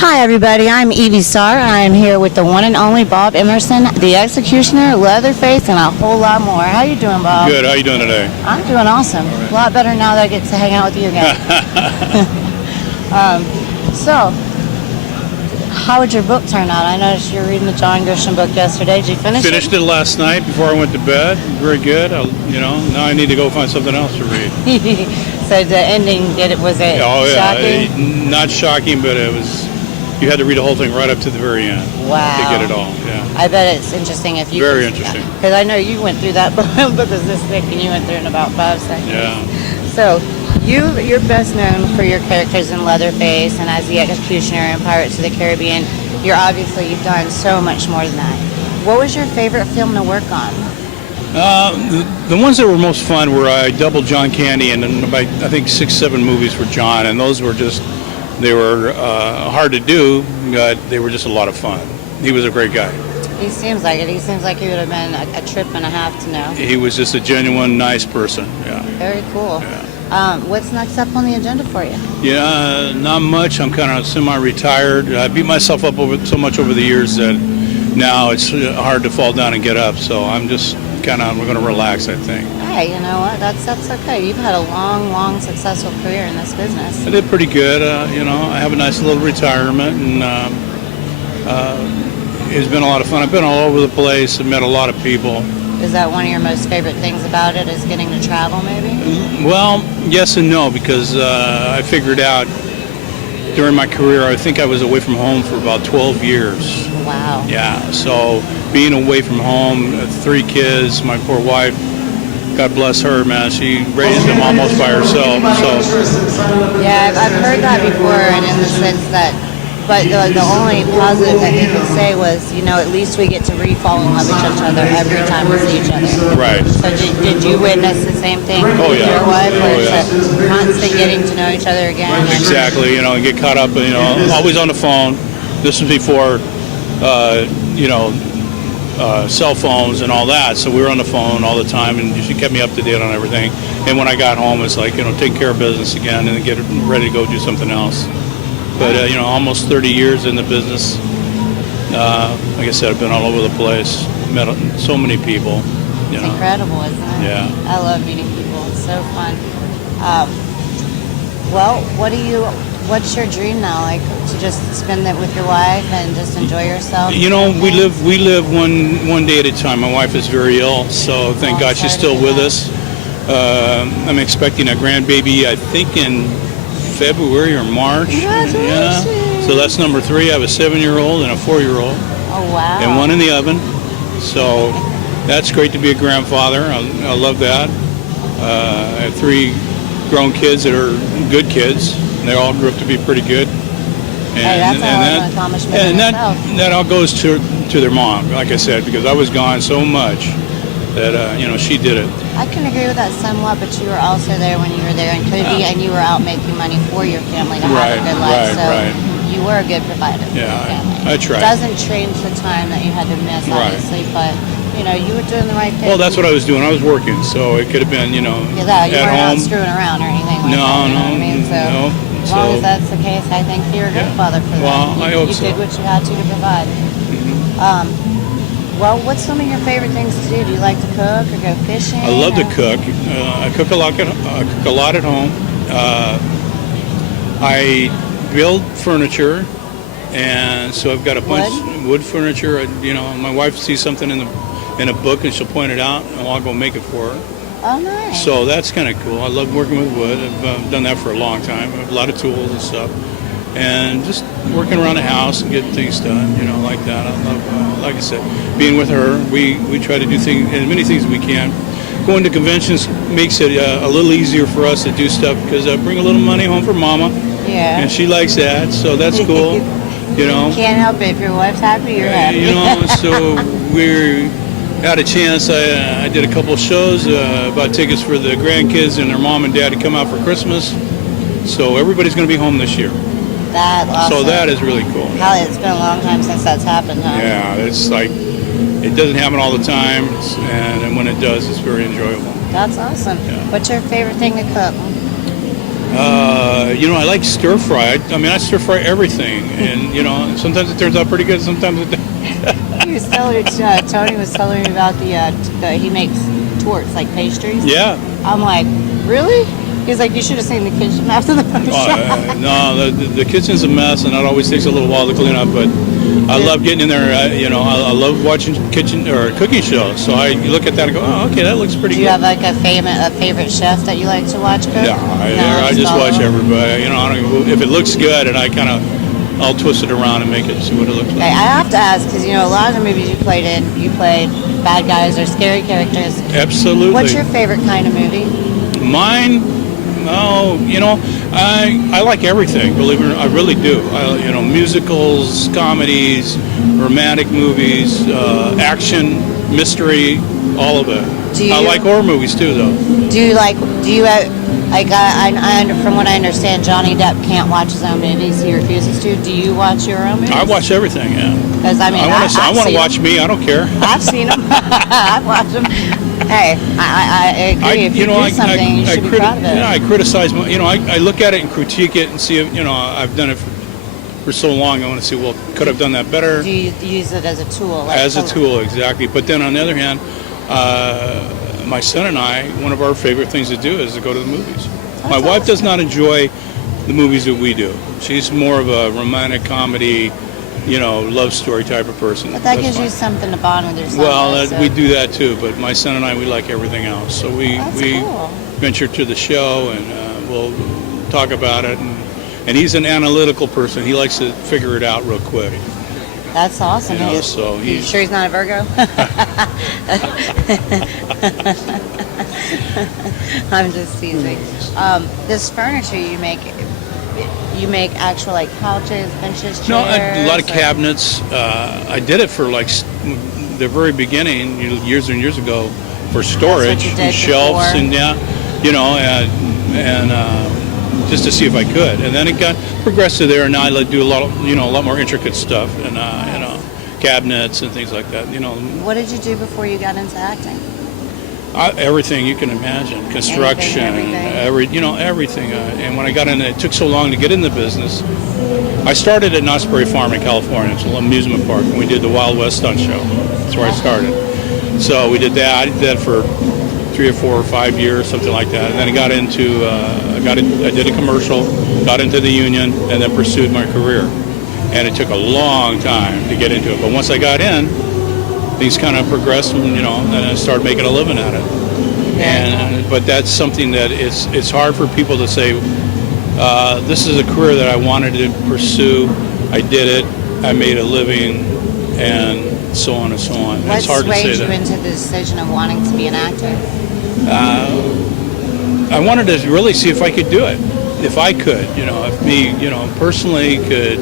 Hi everybody, I'm Evie Starr. I'm here with the one and only Bob Emerson, the Executioner, Leatherface, and a whole lot more. How you doing, Bob? Good. How you doing today? I'm doing awesome. A lot better now that I get to hang out with you again. So, how would your book turn out? I noticed you were reading the John Grisham book yesterday. Did you finish it? Finished it last night before I went to bed. Very good. Now I need to go find something else to read. So the ending, was it shocking? Not shocking, but it was. You had to read the whole thing right up to the very end. Wow. To get it all. Yeah. I bet it's interesting if you. Very interesting. Because I know you went through that book. Book is this thick, and you went through it in about 5 seconds. Yeah. So, you're best known for your characters in Leatherface and as the Executioner in Pirates of the Caribbean. You've done so much more than that. What was your favorite film to work on? The ones that were most fun were I doubled John Candy, and then about, I think 6-7 movies for John, and those were just, they were hard to do, but they were just a lot of fun. He was a great guy. He seems like it. He seems like he would have been a trip and a half to know. He was just a genuine, nice person. Yeah. Very cool. Yeah. What's next up on the agenda for you? Yeah, not much. I'm kind of semi-retired. I beat myself up so much over the years that now it's hard to fall down and get up. So I'm just we're going to relax, I think. Hey, you know what? That's okay. You've had a long, successful career in this business. I did pretty good. I have a nice little retirement, and it's been a lot of fun. I've been all over the place. I've met a lot of people. Is that one of your most favorite things about it, is getting to travel, maybe? Well, yes and no, because I figured out during my career, I think I was away from home for about 12 years. Wow. Yeah, so being away from home, 3 kids, my poor wife, God bless her, man, she raised them almost by herself. So. Yeah, I've heard that before, and in the sense that, but the only positive that he could say was, at least we get to fall in love with each other every time we see each other. Right. So did you witness the same thing with your wife, where it's a constant getting to know each other again? Exactly, and get caught up, always on the phone. This was before, cell phones and all that, so we were on the phone all the time, and she kept me up to date on everything. And when I got home, it's like, take care of business again and then get ready to go do something else. But, almost 30 years in the business. Like I said, I've been all over the place, met so many people. It's incredible, isn't it? Yeah. I love meeting people. It's so fun. What's your dream now? Like, to just spend it with your wife and just enjoy yourself? We live one day at a time. My wife is very ill, so thank God she's still with us. I'm expecting a grandbaby, I think in February or March. Congratulations. Yeah. So that's number 3. I have a 7-year-old and a 4-year-old. Oh, wow. And one in the oven. So that's great to be a grandfather. I love that. I have 3 grown kids that are good kids. They all grew up to be pretty good. And that's an accomplishment in itself. That all goes to their mom, like I said, because I was gone so much that, she did it. I can agree with that somewhat, but you were also there when you were there in Kobe, and you were out making money for your family to have a good life. So you were a good provider for your family. I tried. It doesn't change the time that you had to miss, obviously, but you were doing the right thing. Well, that's what I was doing. I was working, so it could have been, you at weren't home. out screwing around or anything like that. No. As long as that's the case, I think you're a good father for that. Well, I hope so. You did what you had to provide. Mm-hmm. Well, what's some of your favorite things to do? Do you like to cook or go fishing? I love to cook. I cook a lot at home. I build furniture, and so I've got a bunch of wood furniture. My wife sees something in a book, and she'll point it out, and I'll go make it for her. Oh, nice. So that's kind of cool. I love working with wood. I've done that for a long time. I have a lot of tools and stuff. And just working around the house and getting things done, like that. I love, like I said, being with her. We try to do as many things as we can. Going to conventions makes it a little easier for us to do stuff because I bring a little money home for Mama. Yeah. And she likes that, so that's cool. You can't help it. If your wife's happy, you're happy. So we're had a chance. I did a couple of shows about tickets for the grandkids and their mom and dad to come out for Christmas. So everybody's going to be home this year. That's awesome. So that is really cool. Holly, it's been a long time since that's happened, huh? Yeah, it's like, it doesn't happen all the time, and when it does, it's very enjoyable. That's awesome. Yeah. What's your favorite thing to cook? I like stir fry. I stir fry everything, and sometimes it turns out pretty good. Sometimes it doesn't. He was telling Tony was telling me about the he makes torts like pastries. Yeah. I'm like, really? He's like, you should have seen the kitchen after the show. No, the kitchen's a mess, and it always takes a little while to clean up. But I love getting in there. I love watching kitchen or cooking shows. So I look at that and go, oh, okay, that looks pretty good. Do you have like a favorite chef that you like to watch cook? I just watch everybody. I don't, if it looks good, and I'll twist it around and make it see what it looks like. Okay, I have to ask because a lot of the movies you played bad guys or scary characters. Absolutely. What's your favorite kind of movie? Mine, I like everything. Believe it or not, I really do. Musicals, comedies, romantic movies, action, mystery, all of it. I like horror movies too, though. Do you from what I understand, Johnny Depp can't watch his own movies. He refuses to. Do you watch your own movies? I watch everything, yeah. Because I want to watch me. I don't care. I've seen them. I've watched them. Hey, I agree. If you do something, you should be proud of it. Yeah, I criticize. I look at it and critique it and see if I've done it for so long. I want to see, well, could I've done that better? Do you use it as a tool? As a tool, exactly. But then on the other hand, my son and I, one of our favorite things to do is to go to the movies. My wife does not enjoy the movies that we do. She's more of a romantic comedy, love story type of person. But that gives you something to bond with your son. Well, we do that too. But my son and I, we like everything else. So we cool. venture to the show and we'll talk about it. And he's an analytical person. He likes to figure it out real quick. That's awesome. You sure he's not a Virgo? I'm just teasing. This furniture you make actual like couches, benches, chairs? No, a lot of cabinets. I did it for like the very beginning, years and years ago, for storage, and shelves, and just to see if I could. And then it got progressed to there, and now I do a lot more intricate stuff, and cabinets and things like that. What did you do before you got into acting? Everything you can imagine, construction, everything. And when I got in, it took so long to get in the business. I started at Knott's Berry Farm in California. It's an amusement park, and we did the Wild West Stunt Show. That's where I started. So we did that. I did that for 3 or 4 or 5 years, something like that. And then I got into, I did a commercial, got into the union, and then pursued my career. And it took a long time to get into it. But once I got in, things kind of progressed, and I started making a living at it. But that's something that it's hard for people to say, this is a career that I wanted to pursue. I did it. I made a living, and so on and so on. What it's hard to say swayed you that. into the decision of wanting to be an actor? I wanted to really see if I could do it. If I could, if me, personally could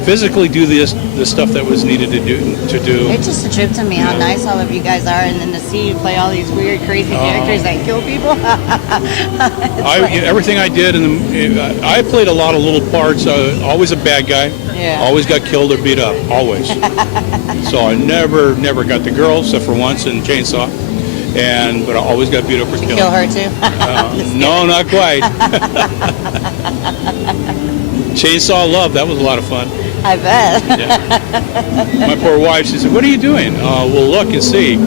physically do the stuff that was needed to do. It's just a trip to me how nice all of you guys are, and then to see you play all these weird, crazy characters that kill people. Everything I did, I played a lot of little parts. Always a bad guy. Yeah. Always got killed or beat up. Always. So I never got the girl except for once in Chainsaw, but I always got beat up or killed. Kill her too? No, not quite. Chainsaw Love. That was a lot of fun. I bet. Yeah. My poor wife, she said, what are you doing? Well, look and see.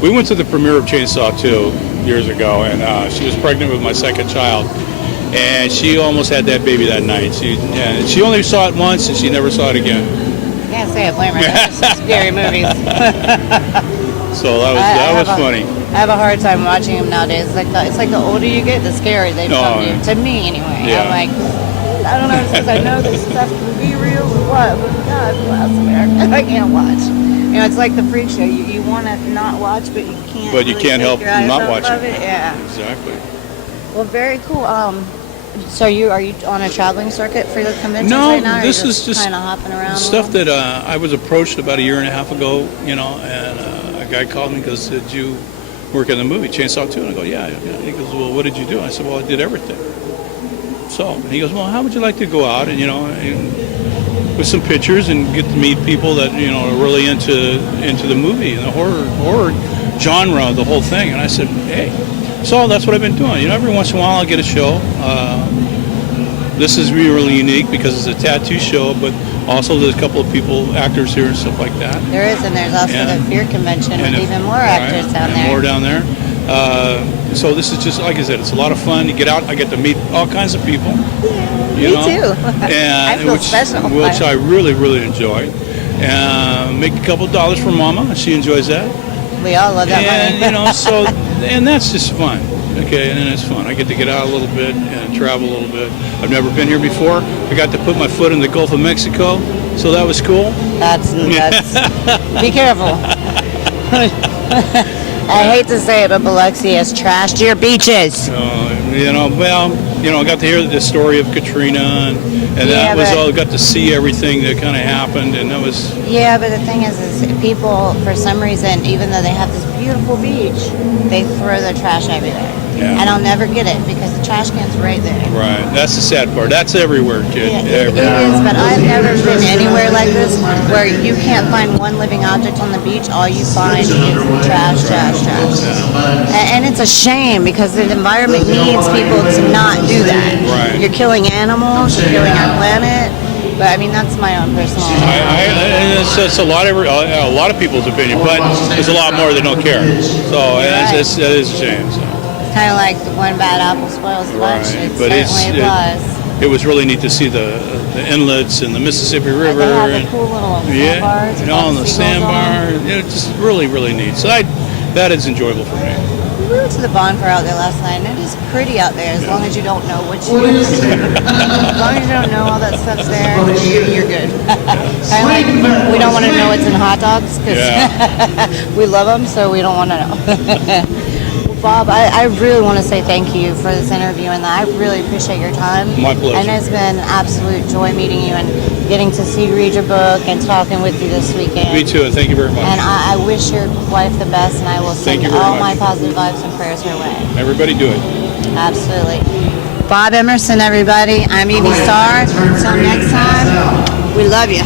We went to the premiere of Chainsaw 2 years ago, and she was pregnant with my second child. And she almost had that baby that night. She only saw it once, and she never saw it again. Can't say I blame her. That's just scary movies. So that was funny. I have a hard time watching them nowadays. It's like the older you get, the scarier they become to you. To me, anyway. Yeah. I'm like, I don't know, because I know this stuff can be real or what, but God bless America, I can't watch. It's like the freak show. You want to not watch, but you can't. But you really can't help not watching. Yeah. Exactly. Well, very cool. So are you on a traveling circuit for the conventions No, right now? this is just kind of hopping around. Stuff that I was approached about a year and a half ago, and a guy called me and goes, did you work in the movie Chainsaw 2? And I go, yeah. He goes, well, what did you do? I said, well, I did everything. So he goes, well, how would you like to go out and with some pictures and get to meet people that are really into the movie and the horror genre, the whole thing? And I said, hey, so that's what I've been doing. Every once in a while I'll get a show, This is really unique because it's a tattoo show, but also there's a couple of people, actors here and stuff like that. There is, and there's also the Fear Convention with even more actors down there. More down there. So this is just, like I said, it's a lot of fun. You get out, I get to meet all kinds of people. Me too. And I feel special. Which I really, really enjoy. Make a couple of dollars for Mama. She enjoys that. We all love that And, money. and that's just fun. Okay, and then it's fun. I get to get out a little bit and travel a little bit. I've never been here before. I got to put my foot in the Gulf of Mexico, so that was cool. That's be careful. I hate to say it, but Biloxi has trashed your beaches. I got to hear the story of Katrina, and that was all. Got to see everything that kind of happened, and that was. Yeah, but the thing is people, for some reason, even though they have this beautiful beach, they throw their trash everywhere. Yeah. And I'll never get it because the trash can's right there. Right. That's the sad part. That's everywhere, kid. Yeah, it is, but I've never been anywhere like this where you can't find one living object on the beach. All you find is trash. And it's a shame because the environment needs people to not do that. Right. You're killing animals, you're killing our planet. But I mean, that's my own personal opinion. It's a lot of people's opinion, but there's a lot more that don't care. So that is a shame. So. Kind of like the one bad apple spoils the bunch. It certainly applies. It was really neat to see the inlets and the Mississippi River. They have the cool little sandbars. On the sandbar. Just really, really neat. So that is enjoyable for me. We went to the bonfire out there last night, and it is pretty out there as long as you don't know what you as long as you don't know all that stuff's there, you're good. Kind of like we don't want to know what's in hot dogs because we love them, so we don't want to know. Bob, I really want to say thank you for this interview, and I really appreciate your time. My pleasure. And it's been an absolute joy meeting you and getting to read your book and talking with you this weekend. Me too. Thank you very much. And I wish your wife the best, and I will send all my positive vibes and prayers her way. Everybody do it. Absolutely. Bob Emerson, everybody. I'm Evie Starr. Until next time, we love you.